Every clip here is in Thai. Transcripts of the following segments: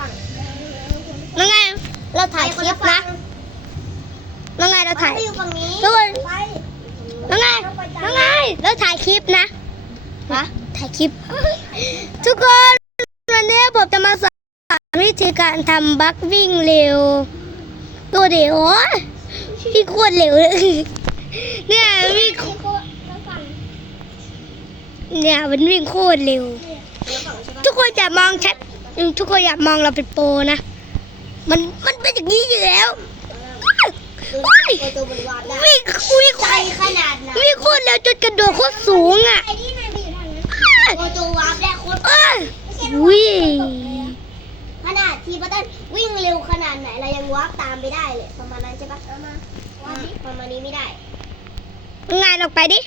ฝั่งแล้วไง เราถ่ายคลิปนะแล้วไงเราถ่ายไปอยู่ฝั่งนี้ทุกคนไปแล้วไงแล้วไง เราถ่ายคลิปนะฮะถ่ายคลิป ทุกคนวันนี้ผมจะมาสอนวิธีการทำบัควิ่งเร็ว ตัวเดียวโอ้ยพี่โคตรเร็วเลยเนี่ยวิ่งที่โคตรฝั่งเนี่ยมันวิ่งโคตรเร็วเดี๋ยวฝั่งใช่ปะทุกคนอย่ามองชัดอืม ทุกคนอย่ามองเราเป็นโปรนะ มันมันเป็นอย่างนี้อยู่แล้วดูโอ้ยตัวตัวบริวารได้วิ่งวิ่งใจขนาดไหนวิ่งโคตรเร็วจนกระโดดโคตรสูงอะไอ้นี่นายไปอยู่ทางนั้นตัวตัววาร์ปได้โคตรเอ้ยวิ่งขนาดทีพัตเตอร์วิ่งเร็วขนาดไหนเรายังวาร์ปตามไปได้เลยประมาณนั้นใช่ปะประมาณประมาณนี้ไม่ได้งานออกไปดิ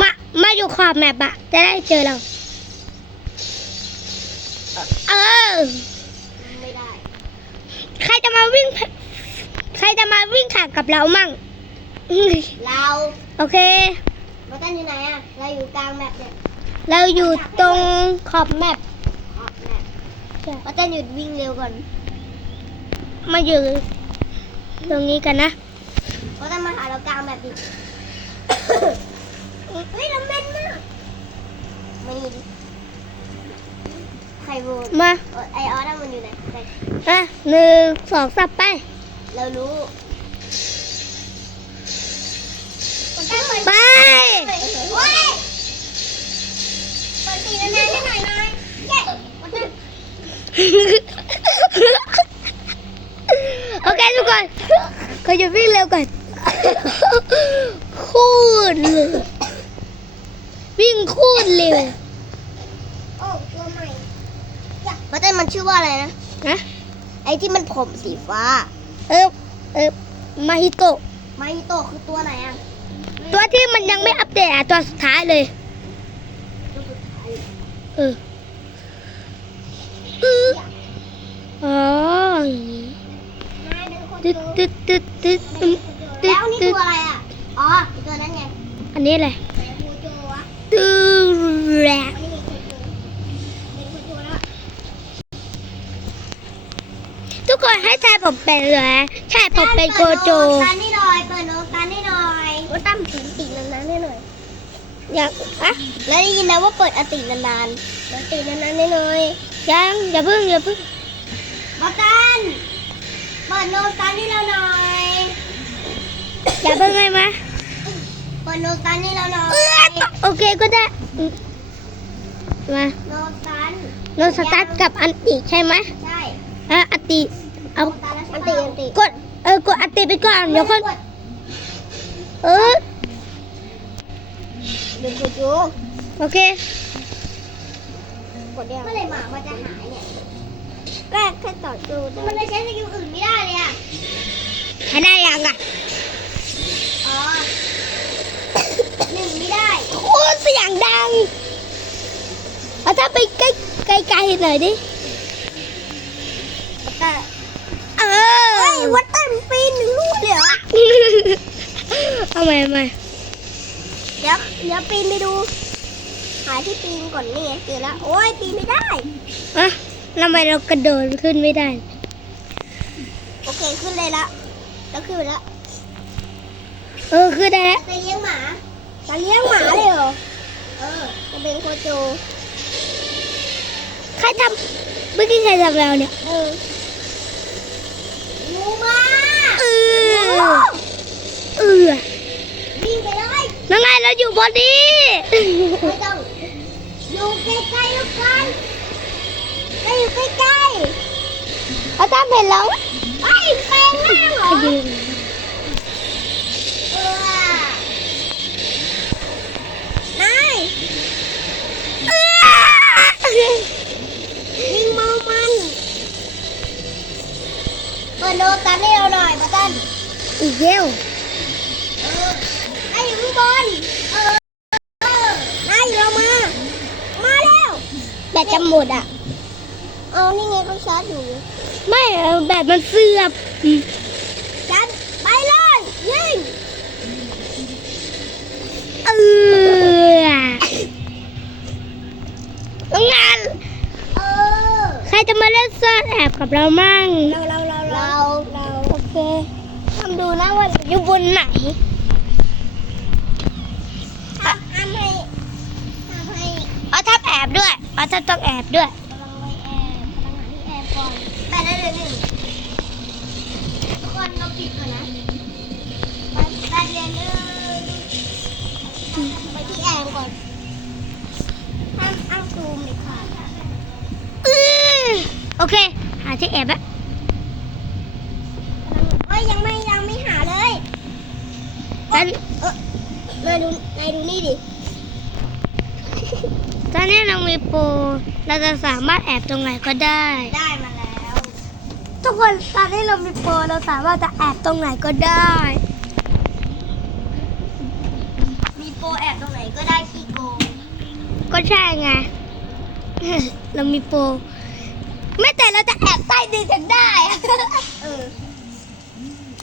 มามาอยู่ขอบแมปอะจะได้เจอเราเออไม่ได้ ใครจะมาวิ่ง ใครจะมาวิ่งแข่งกับเรามั่งอื้อเราโอเคพัตเตอร์อยู่ไหนอะเราอยู่กลางแมปเนี่ยเราอยู่ตรงขอบแมปออกแมปพัตเตอร์หยุดวิ่งเร็วก่อนมาอยู่ตรงนี้กันนะพัตเตอร์มาหาเรากลางแมปดิ เฮ้ยเราแม่นมากมานี่ดิใครโหวตมาเออไอออสน่ะมันอยู่ไหนไหนอะหนึ่งสองสับไป เรารู้ไปโอ้ยเปิดตีนานๆให้หน่อยหน่อยเย้วันนั้นโอเคทุกคนเขาจะวิ่งเร็วก่อนโคตรเร็ววิ่งโคตรเร็ว โอ้ตัวใหม่พัต เตอร์มันชื่อว่าอะไรนะนะไอ้ที่มันผมสีฟ้า เออเออมาฮิโตะมาฮิโตะคือตัวไหนอะตัวที่มันยังไม่อัปเดตอะตัวสุดท้ายเลยตัวสุดท้ายเอออืออ๋ออย่างนี้นายเป็นคนตึ๊ดดูตึ๊ดตึ๊ดตึ๊ดตึ๊ดตึ๊แล้ดวนี่ตึ๊ดตัวอะไรอะอ๋อไอ้ตัวนั้นไงอันนี้อะไรไหนโคโจวะตึ๊ดแรก ทุกคนให้ทายผมเป็นเลยใช่ผมเป็นโกโจเปิดโนกันให้หน่อยเปิดโนกันให้หน่อยว่าตั้มถึงตินานๆให้หน่อย อยากอะแล้วได้ยินนะว่าเปิดอตินานๆแล้วตินานๆให้หน่อยยังอย่าเพิ่งอย่าเพิ่งมากันเปิดโนกันให้เราหน่อยอย่าเพิ่งไงมาเปิดโนกันให้เราหน่อยเอื้อโอเคก็ได้อืมมาโนกันเราสตาร์ทกับอันติใช่ไหมใช่ อะอันติเอาอันติอันติกดเออกดอันติไปก่อนเดี๋ยวค่อยเออดึงโคโจโอเคกดเดียวเมื่อไหรหมามันจะหายเนี่ยก็แค่ต่อจูมันเลยใช้สกิลอื่นไม่ได้เลยอะใช้ได้ยังอะอ๋อหนึ่งไม่ได้โคตรเสียงดังเอาถ้าไปใกล้ไกลๆหน่อยดิ หนึ่งลูกเลยเหรอ เอาใหม่เอาใหม่เดี๋ยวเดี๋ยวปีนไปดู หาที่ปีนก่อนนี่ไงเจอแล้ว โอ้ยปีนไม่ได้อะทำไมเรากระโดดขึ้นไม่ได้ โอเคขึ้นเลยละแล้วขึ้นไปแล้วเออขึ้นได้แล้วจะเลี้ยงหมาจะเลี้ยงหมาเลยเหรอ เออจะเป็นโคโจ ใครทำเมื่อกี้ใครทำเราเนี่ย เอองูมา เออเออวิ่งไปเลยนั่งไงเราอยู่พอดีไม่ต้องอยู่ใกล้ๆลูกกันก็อยู่ใกล้ๆอาจารย์เห็นแล้วไอ้แปลงร่างเหรอ โนตันให้เราหน่อยมาตันอีกเยวเออไอ้อยู่ข้บนเออเออนาเรามา มาแล้วแบตจะหมดอะ เอานี่ไงเขาชาร์จอยู่ไม่แบตมันเสื่อมอืมชาร์จไปเลยยิงเออต้องงาน เออ ใครรจะมาเล่นซ่อนแอบกับเรามั่ง เราเรา เราเราเราโอเคทำดูนะว่าอยู่บนไหนทำให้ทำให้เอาทับแอบด้วยเอาทับต้องแอบด้วยกำลังไปแอบกำลังหาที่แอบก่อนไปได้เลยหนึ่งทุกคนเราปิดก่อนนะไปไปเรียนเลยไปที่แอบก่อนห้ามอ้างซูมเลยค่ะอื้อโอเค หาที่แอบอะ เอ้ยยังไม่ยังไม่หาเลย ตอนเออนายดูนายดูนี่ดิตอนนี้เรามีโปรเราจะสามารถแอบตรงไหนก็ได้ ได้มาแล้ว ทุกคนตอนนี้เรามีโปรเราสามารถจะแอบตรงไหนก็ได้ มีโปรแอบตรงไหนก็ได้ขี้โกงก็ใช่ไง เรามีโปรไม่แต่เราจะแอบใต้ดินกันได้อะเออ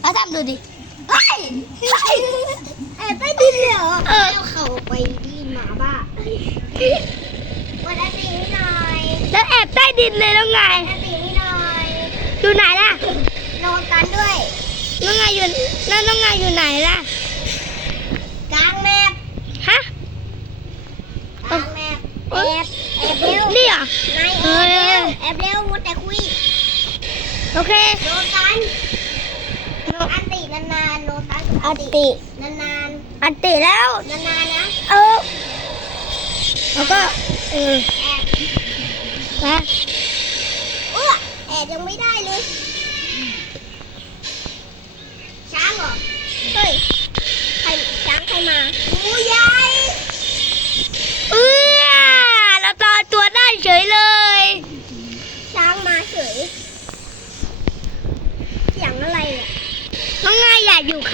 เอาทำดูดิเฮ้ย แอบใต้ดินเลยเหรอเออเอาเข่าไปดินหมาบ้าวันอาทิตย์ให้หน่อยแล้วแอบใต้ดินเลยแล้วไง วันอาทิตย์ให้หน่อยอยู่ไหนล่ะนอนกันด้วยแล้วไงอยู่แล้วแล้วไงอยู่ไหนล่ะ กลางแมปฮะ กลางแมปแอบแอบเร็วนี่เหรอ นายแอบเร็วแอบเร็วมัวแต่คุยโอเค โดนกันอันตินานๆ โดนกันกับอัอันนติติ นานอันติแล้ว ๆ นานๆนะเออ แล้วก็เออแอบนะ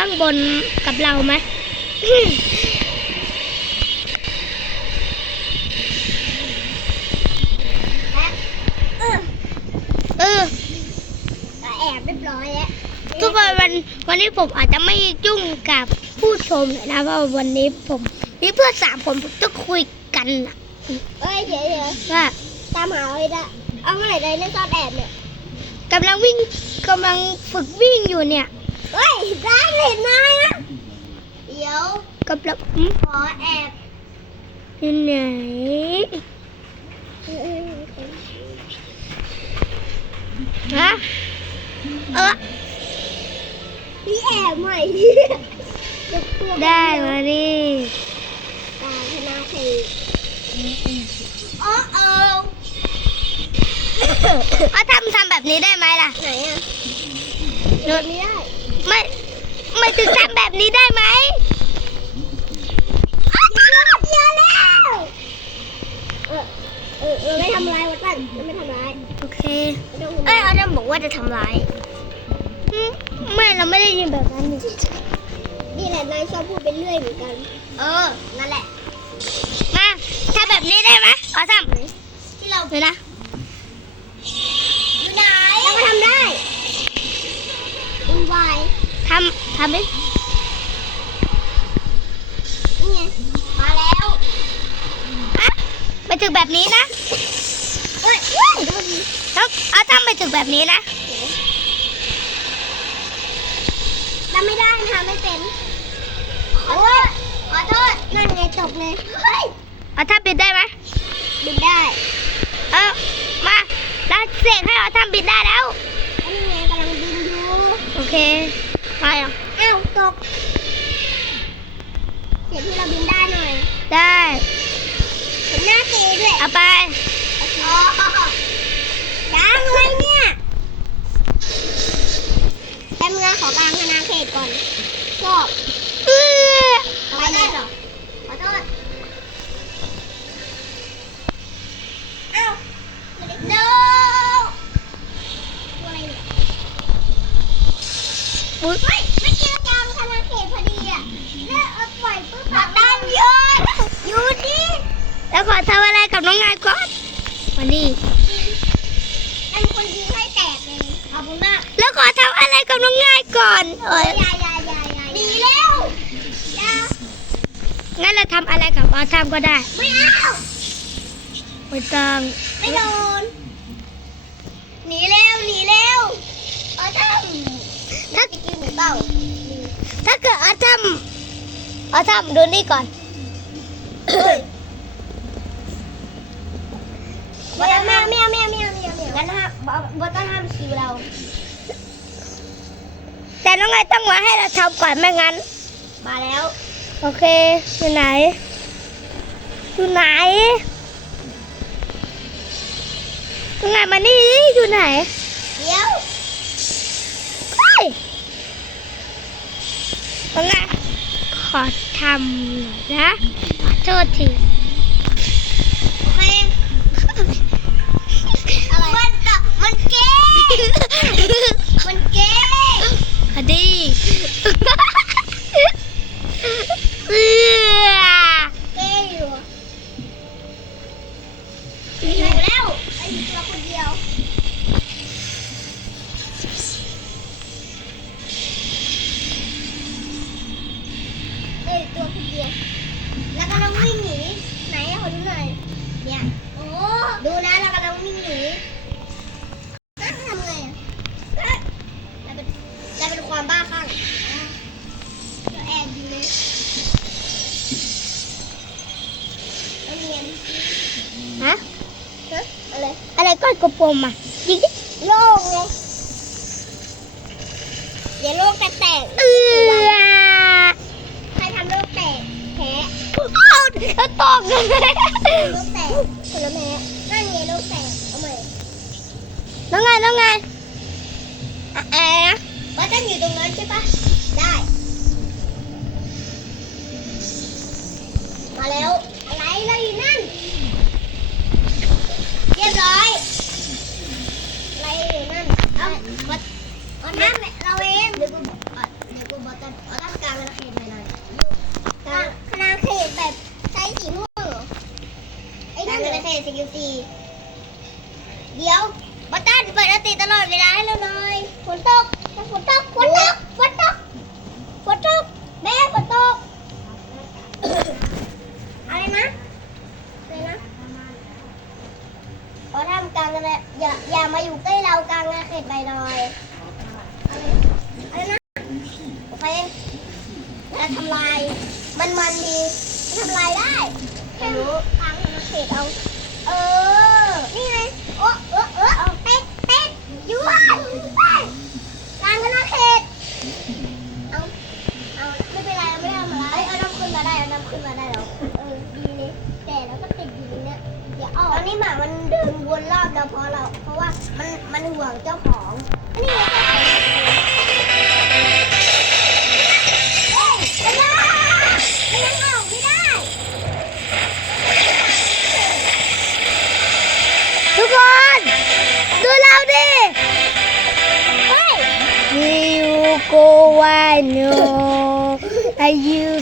ข้างบนกับเราไหมแอบเออเออแต่แอบเรียบร้อยแล้วทุกคนวันวันนี้ผมอาจจะไม่ยุ่งกับผู้ชมเลยนะเพราะวันนี้ผมมีเพื่อนสามคนผมต้องคุยกันนะเอ้ยเดี๋ยวเดี๋ยวว่าตามหาเลยละเอาเมื่อไหร่ได้เล่นซ่อนแอบเนี่ยกำลังวิ่งกำลังฝึกวิ่งอยู่เนี่ย เฮ้ยร้านเห็นนายนะ เดี๋ยวกำลังอืมขอแอบอยู่ไหนฮะเออพี่แอบใหม่ยกตัวได้มาดิตาธนาเทอ๋อเออเอาทำทำแบบนี้ได้ไหมล่ะ ไหนอะหนูไม่ได้ ไม่ไม่ถึงทำแบบนี้ได้ไหมเดียวเดียวแล้วเออเออเออไม่ทำร้ายวัดปั้นไม่ทำร้ายโอเคไม่ต้องเอ้ยอาจารย์บอกว่าจะทำร้ายอืมไม่เราไม่ได้ยินแบบนั้นนี่นี่แหละนายชอบพูดไปเรื่อยเหมือนกัน เออ นั่นแหละ มาทำแบบนี้ได้ไหมขอทำที่เราเดี๋ยวนะอยู่ไหนเราก็ทำได้วุ่นวาย ทำทำดินี่ไงมาแล้วอะไปถึงแบบนี้นะเอ้ยเฮ้ยดูดิแล้วเอาทำไปถึงแบบนี้นะทำไม่ได้ทำไม่เป็นขอโทษขอโทษนั่นไงตกเลยเฮ้ยเอาทำบิดได้ไหมบินได้ เออมาแล้วเสกให้เอาทำบิดได้แล้วอันนี้ไงกำลังบินอยู่โอเค ไปอะ อ้าวตกเสียที่เราบินได้หน่อยได้ เห็นหน้าเกด้วยเอาไปอ๋อ มาดิไอ้คนยิงให้แตกเลยขอบคุณมากแล้วขอทำอะไรกับน้องง่ายก่อนเอ้ยยายยายยายยายดีแล้วยางั้นเราทำอะไรกับออทามก็ได้ไม่เอาไม่ต้องไม่โดนหนีเร็วหนีเร็วออทามถ้าจะกินหมูเป่าถ้าเกิดออทามออทามดูนี่ก่อน แมวแมวแมวแมวแมวแมวแมวงั้นห้ามบอต้องห้ามคิวเรา แต่น้องไงต้องมาให้เราทำก่อนไม่งั้น มาแล้ว โอเค อยู่ไหน อยู่ไหนน้องไงมานี่อยู่ไหน เดี๋ยวเฮ้ยน้องไงขอทำหน่อยนะขอโทษที มันกะมันเก๊มันเก๊พอดี ก้อนกลมๆอะยิงดิโลกไงเดี๋ยวโลกจะแตกเอื้อใครทำโลกแตกแพ้เอาแล้วตกเลยโลกแตกผลไม้นั่นไงโลกแตกเอาใหม่น้องไงน้องไงอะอะไรนะว่าต้องอยู่ตรงนั้นใช่ปะได้ มาแล้ว อะไรเราอยู่นั่น เรียบร้อย อะไรอยู่นั่น เอาบัด เอาน้ำเราเองเดี๋ยวกูเดี๋ยวกูบอกจะเอาตั้งกลางอาณาเขตไปหน่อยกลางอาณาเขตแบบใช้สีม่วงไอ้นั่นอาณาเขตสกิลซีเดี๋ยวบัตตันเปิดอันติตลอดเวลาให้เราหน่อยฝนตกฝนตกฝนตกฝนตกฝนตกแม่ฝนตกอะไรนะอะไรนะเขอทำกลางกันเลยอย่าอย่ามาอยู่ใกล้เรากลางอาเขตไปหน่อยอะไรอะไรนะโอเค จะทำลายมันมันดีทำลายได้แค่รู้กลางเขตเอา เออ นี่ไงโอ้เออเออเอาเป็ดเป็ดยั่วไปกลางอาเขตเอา เอาไม่เป็นไรไม่ได้ทำอะไรเอาน้ำขึ้นมาได้เอาน้ำขึ้นมาได้แล้วเออดีเลยแต่แล้วก็ติดอยู่ตรงเนี้ยเดี๋ยวเอาตอนนี้หมามันเดินวนรอบเราเพราะเรา เพราะว่ามันมันห่วงเจ้าของนนี้ไง baby! Go I know. I you.